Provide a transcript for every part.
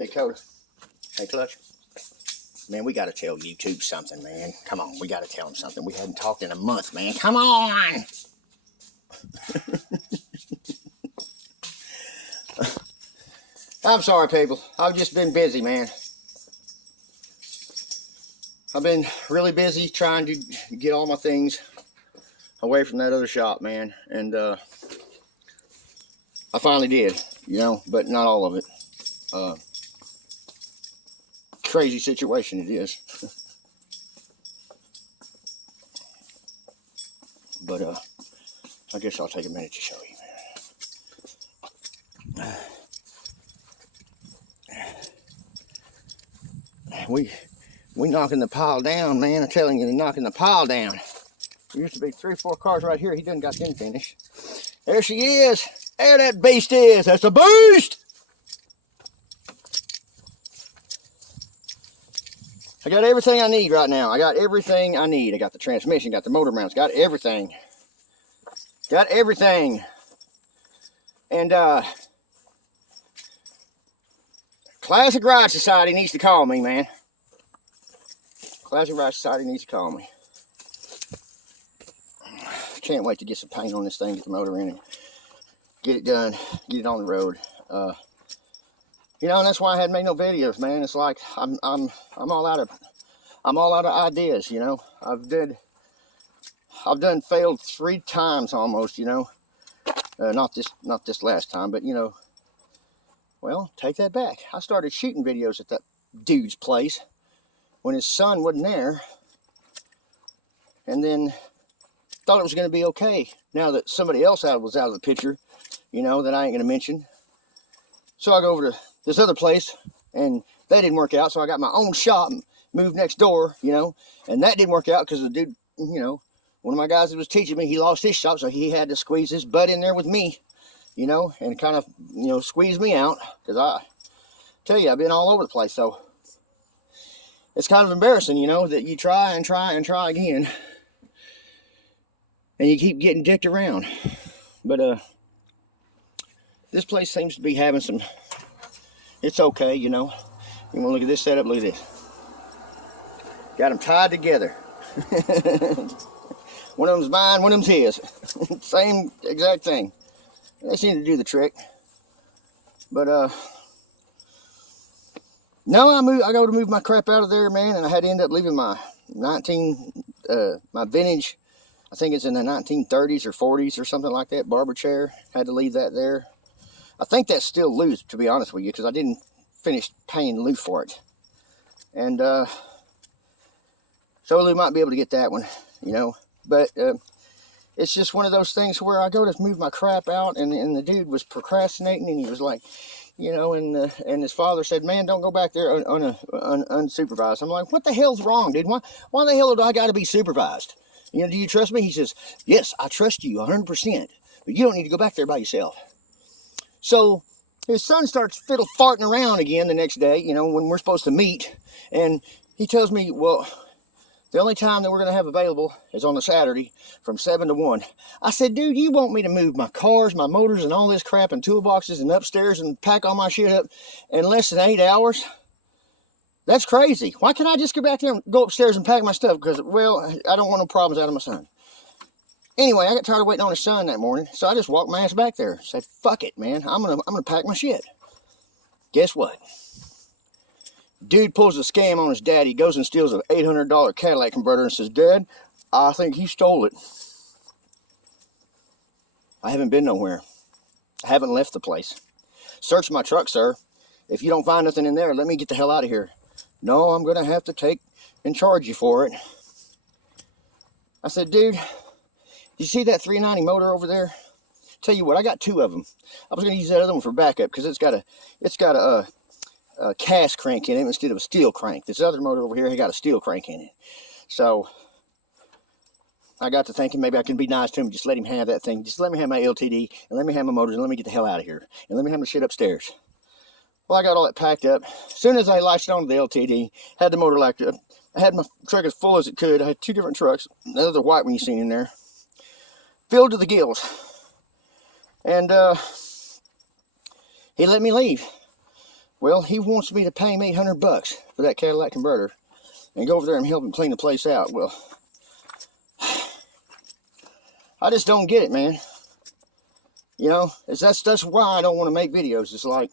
Hey, Coda. Hey, Clutch. Man, we got to tell YouTube something, man. Come on, we got to tell them something. We hadn't talked in a month, man. Come on! I'm sorry, people. I've just been busy, man. I've been really busy trying to get all my things away from that other shop, man. And I finally did, you know, but not all of it. Crazy situation it is. But I guess I'll take a minute to show you, man. We knocking the pile down, man. I'm telling you, they're knocking the pile down. There used to be 3 or 4 cars right here. He done got them finished. There she is. There that beast is. That's a beast. I got everything I need right now. I got everything I need. I got the transmission, got the motor mounts, got everything. Got everything. And Classic Ride Society needs to call me, man. Classic Ride Society needs to call me. Can't wait to get some paint on this thing, get the motor in it, get it done, get it on the road. You know, and that's why I hadn't made no videos, man. It's like I'm all out of ideas, you know. I've done failed 3 times almost, you know. Not this last time, but you know. Well, take that back. I started shooting videos at that dude's place when his son wasn't there, and then thought it was going to be okay. Now that somebody else was out of the picture, you know, that I ain't going to mention. So I go over to this other place, and that didn't work out. So I got my own shop and moved next door, you know, and that didn't work out because the dude, you know, one of my guys that was teaching me, he lost his shop, so he had to squeeze his butt in there with me, you know, and kind of, you know, squeeze me out, because I tell you, I've been all over the place. So it's kind of embarrassing, you know, that you try and try and try again, and you keep getting dicked around. But this place seems to be having some, it's okay, you know. You want to look at this setup? Look at this. Got them tied together. One of them's mine, one of them's his. Same exact thing. They seem to do the trick. But no, I go to move my crap out of there, man, and I had to end up leaving my my vintage, I think it's in the 1930s or 40s or something like that, barber chair. Had to leave that there. I think that's still loose, to be honest with you, because I didn't finish paying Lou for it. And so Lou might be able to get that one, you know. But it's just one of those things where I go to move my crap out, and the dude was procrastinating, and he was like, you know, and his father said, man, don't go back there unsupervised. I'm like, what the hell's wrong, dude? Why the hell do I got to be supervised? You know, do you trust me? He says, yes, I trust you 100%, but you don't need to go back there by yourself. So his son starts farting around again the next day, you know, when we're supposed to meet. And he tells me, well, the only time that we're going to have available is on a Saturday from 7 to 1. I said, dude, you want me to move my cars, my motors, and all this crap and toolboxes and upstairs and pack all my shit up in less than 8 hours? That's crazy. Why can't I just go back there and go upstairs and pack my stuff? Because, well, I don't want no problems out of my son. Anyway, I got tired of waiting on his son that morning, so I just walked my ass back there. Said, fuck it, man. I'm gonna pack my shit. Guess what? Dude pulls a scam on his dad. He goes and steals an $800 Cadillac converter and says, Dad, I think he stole it. I haven't been nowhere. I haven't left the place. Search my truck, sir. If you don't find nothing in there, let me get the hell out of here. No, I'm gonna have to take and charge you for it. I said, dude, you see that 390 motor over there? Tell you what, I got 2 of them. I was going to use that other one for backup because it's got a cast crank in it instead of a steel crank. This other motor over here has got a steel crank in it. So I got to thinking maybe I can be nice to him, just let him have that thing. Just let me have my LTD and let me have my motors and let me get the hell out of here. And let me have my shit upstairs. Well, I got all that packed up. As soon as I latched onto the LTD, had the motor locked up, I had my truck as full as it could. I had 2 different trucks. The other white one you seen in there. Filled to the gills. And he let me leave. Well, he wants me to pay him $800 for that Cadillac converter and go over there and help him clean the place out. Well, I just don't get it, man. You know, that's why I don't want to make videos. It's like,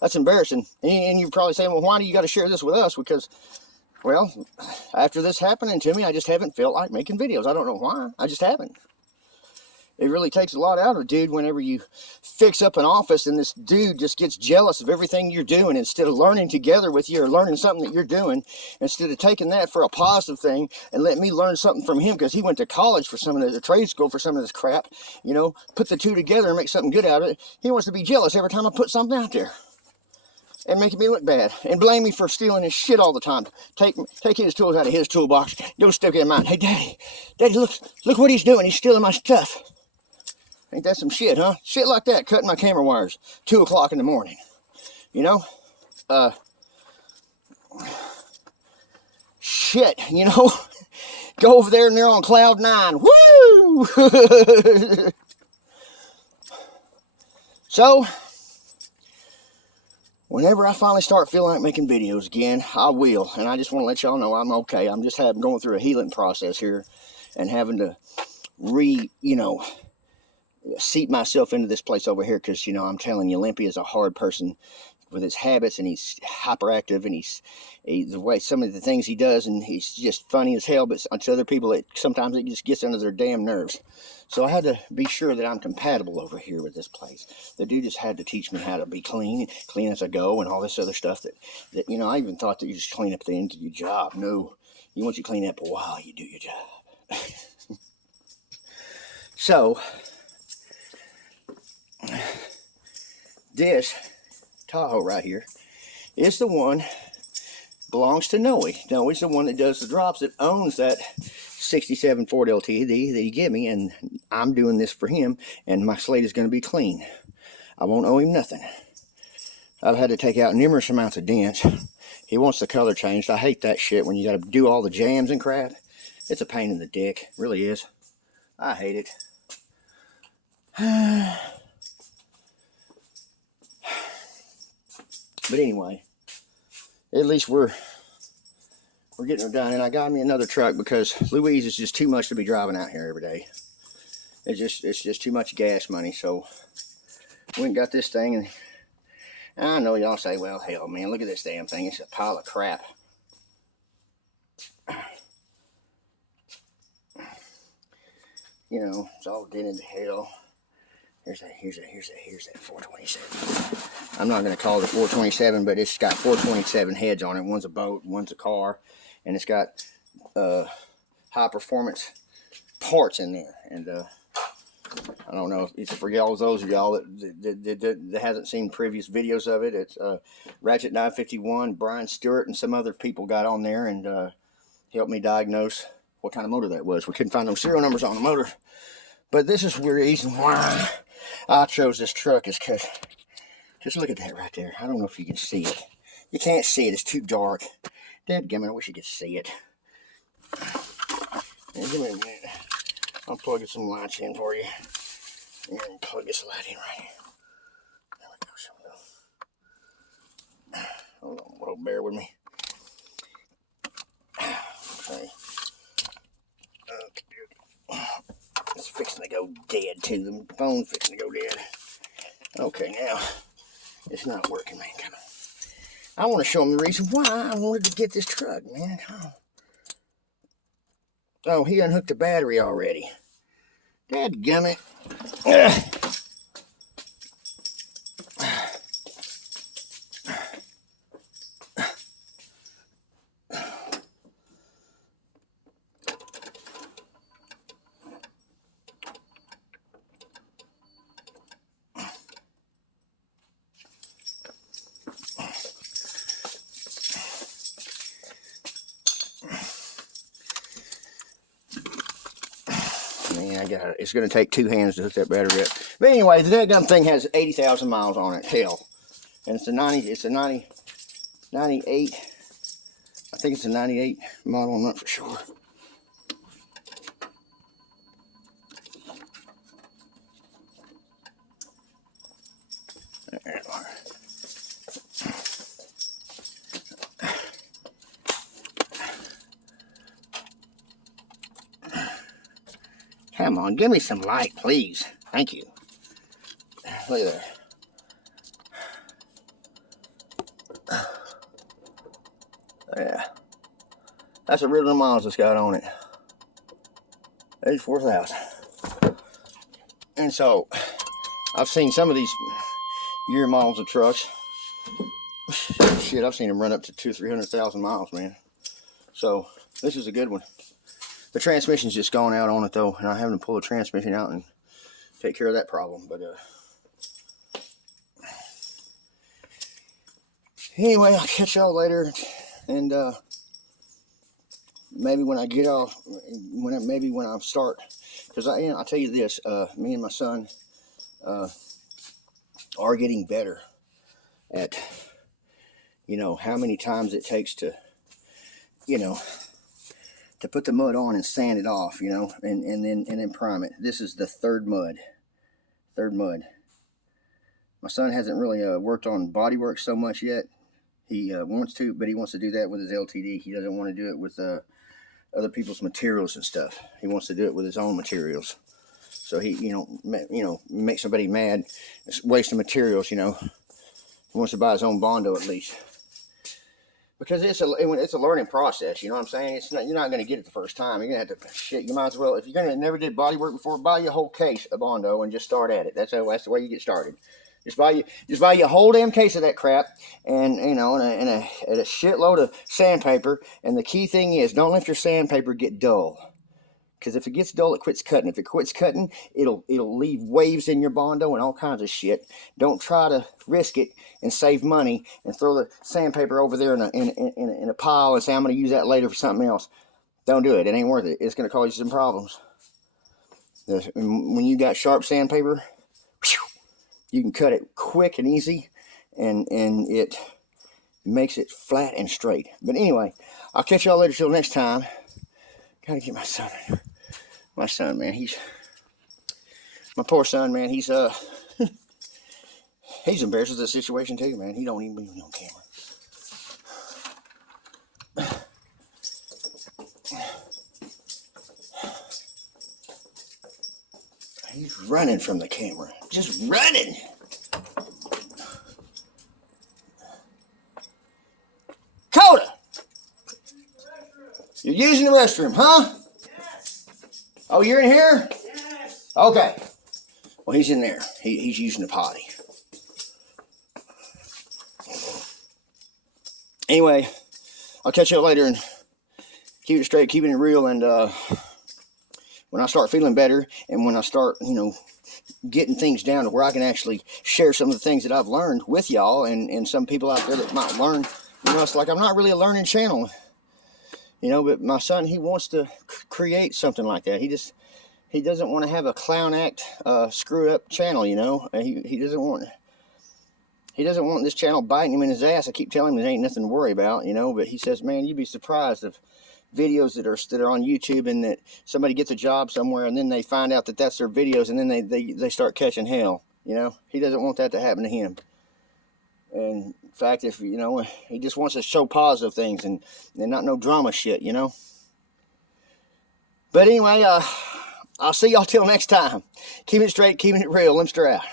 that's embarrassing. And you're probably saying, well, why do you got to share this with us? Because, well, after this happening to me, I just haven't felt like making videos. I don't know why. I just haven't. It really takes a lot out of a dude whenever you fix up an office and this dude just gets jealous of everything you're doing. Instead of learning together with you or learning something that you're doing, instead of taking that for a positive thing and let me learn something from him because he went to college for some of the trade school for some of this crap, you know, put the two together and make something good out of it. He wants to be jealous every time I put something out there and making me look bad and blame me for stealing his shit all the time. Take his tools out of his toolbox. Don't stick it in mine. Hey, Daddy, look what he's doing. He's stealing my stuff. Ain't that some shit, huh? Shit like that, cutting my camera wires 2 o'clock in the morning. You know? Shit, you know? Go over there and they're on cloud 9. Woo! So, whenever I finally start feeling like making videos again, I will. And I just want to let y'all know I'm okay. I'm just going through a healing process here and having to seat myself into this place over here because, you know, I'm telling you, Limpy is a hard person with his habits, and he's hyperactive, and he's the way some of the things he does, and he's just funny as hell, but to other people, sometimes it just gets under their damn nerves. So I had to be sure that I'm compatible over here with this place. The dude just had to teach me how to be clean as I go, and all this other stuff that you know, I even thought that you just clean up the end of your job. No, you want you to clean up while you do your job. So, this Tahoe right here is the one, belongs to Noe. Noe's the one that does the drops, that owns that 67 Ford LTD that he gave me, and I'm doing this for him, and my slate is going to be clean. I won't owe him nothing. I've had to take out numerous amounts of dents. He wants the color changed. I hate that shit when you got to do all the jams and crap. It's a pain in the dick. It really is. I hate it. But anyway, at least we're getting her done. And I got me another truck because Louise is just too much to be driving out here every day. It's just too much gas money. So we went and got this thing, and I know y'all say, well, hell, man, look at this damn thing. It's a pile of crap. You know, it's all dented to hell. Here's that 427. I'm not going to call it a 427, but it's got 427 heads on it. One's a boat, one's a car, and it's got high performance parts in there. And I don't know if it's for y'all, those of y'all that hasn't seen previous videos of it. It's Ratchet 951. Brian Stewart and some other people got on there and helped me diagnose what kind of motor that was. We couldn't find no serial numbers on the motor, but this is the reason why I chose this truck, is because, just look at that right there. I don't know if you can see it. You can't see it. It's too dark. Dadgummit, I wish you could see it. Now, give me a minute. I'm plugging some lights in for you. And plug this light in right here. There we go. Hold on, bro. Bear with me. Okay. It's fixing to go dead too. The phone's fixing to go dead. Okay, now it's not working, man. Come on. I want to show them the reason why I wanted to get this truck, man. Oh, he unhooked the battery already. Dadgummit. Man, it's going to take two hands to hook that battery up. But anyway, the damn thing has 80,000 miles on it. Hell. And it's a 98. I think it's a 98 model. I'm not for sure. Come on, give me some light, please. Thank you. Look at that. Yeah. That's a real little miles it's got on it. 84,000. And so, I've seen some of these year models of trucks. Shit, I've seen them run up to 200,000-300,000 miles, man. So, this is a good one. The transmission's just gone out on it, though, and I having to pull the transmission out and take care of that problem. But, anyway, I'll catch y'all later, and, maybe when I get off, maybe when I start, because I'll tell you this, me and my son are getting better at, how many times it takes to, to put the mud on and sand it off, and then prime it. This is the third mud. My son hasn't really worked on bodywork so much yet. He wants to, but he wants to do that with his LTD. He doesn't want to do it with other people's materials and stuff. He wants to do it with his own materials. So he, make somebody mad. It's wasting materials, He wants to buy his own Bondo at least. Because it's a learning process, you know what I'm saying? You're not going to get it the first time. You're going to have to, you might as well, if you're going to never did body work before, buy you a whole case of Bondo and just start at it. That's the way you get started. Just buy you a whole damn case of that crap, and and a shitload of sandpaper. And the key thing is, don't let your sandpaper get dull. Because if it gets dull, it quits cutting. If it quits cutting, it'll leave waves in your Bondo and all kinds of shit. Don't try to risk it and save money and throw the sandpaper over there in a pile and say, I'm going to use that later for something else. Don't do it. It ain't worth it. It's going to cause you some problems. When you got sharp sandpaper, you can cut it quick and easy, and it makes it flat and straight. But anyway, I'll catch y'all later till next time. Gotta get my son, man, my poor son, man, he's embarrassed with the situation too, man. He don't even be on camera. He's running from the camera, just running. Coda! You're using the restroom, huh? Yes. Oh, you're in here? Yes. Okay. Well, he's in there. He's using the potty. Anyway, I'll catch you later and keep it straight, keeping it real. And when I start feeling better and when I start, getting things down to where I can actually share some of the things that I've learned with y'all and some people out there that might learn, it's like I'm not really a learning channel. But my son, he wants to create something like that. He doesn't want to have a clown act, screw up channel. He doesn't want this channel biting him in his ass. I keep telling him there ain't nothing to worry about, But he says, man, you'd be surprised of videos that are on YouTube and that somebody gets a job somewhere and then they find out that that's their videos and then they start catching hell. He doesn't want that to happen to him. And in fact, if he just wants to show positive things and not no drama shit, But anyway, I'll see y'all till next time. Keep it straight, keeping it real. Limster out.